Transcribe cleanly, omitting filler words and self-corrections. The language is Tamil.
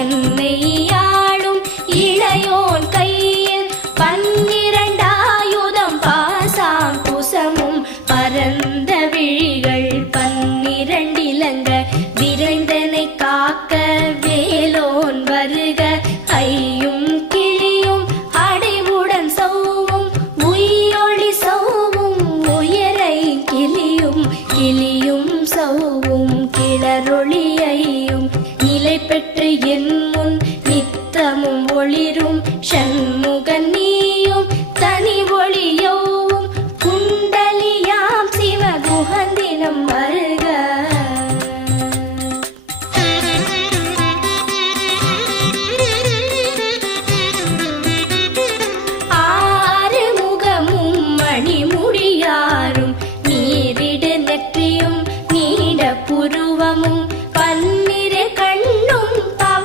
என்னை ஆளும் இளையோன் கையில் 12 பாசாம் குசமும் பரந்த விழிகள் 12 இலங்க விரைந்தனை காக்க வேலோன் வருக ஐயும் கிளியும் அடைவுடன் சௌவும் உயிரொளி சௌவும் உயரை கிளியும் கிளியும் சௌவும் கிளரொளியையும் நிலை பெற்று என் முன் நித்தமும் ஒளிரும்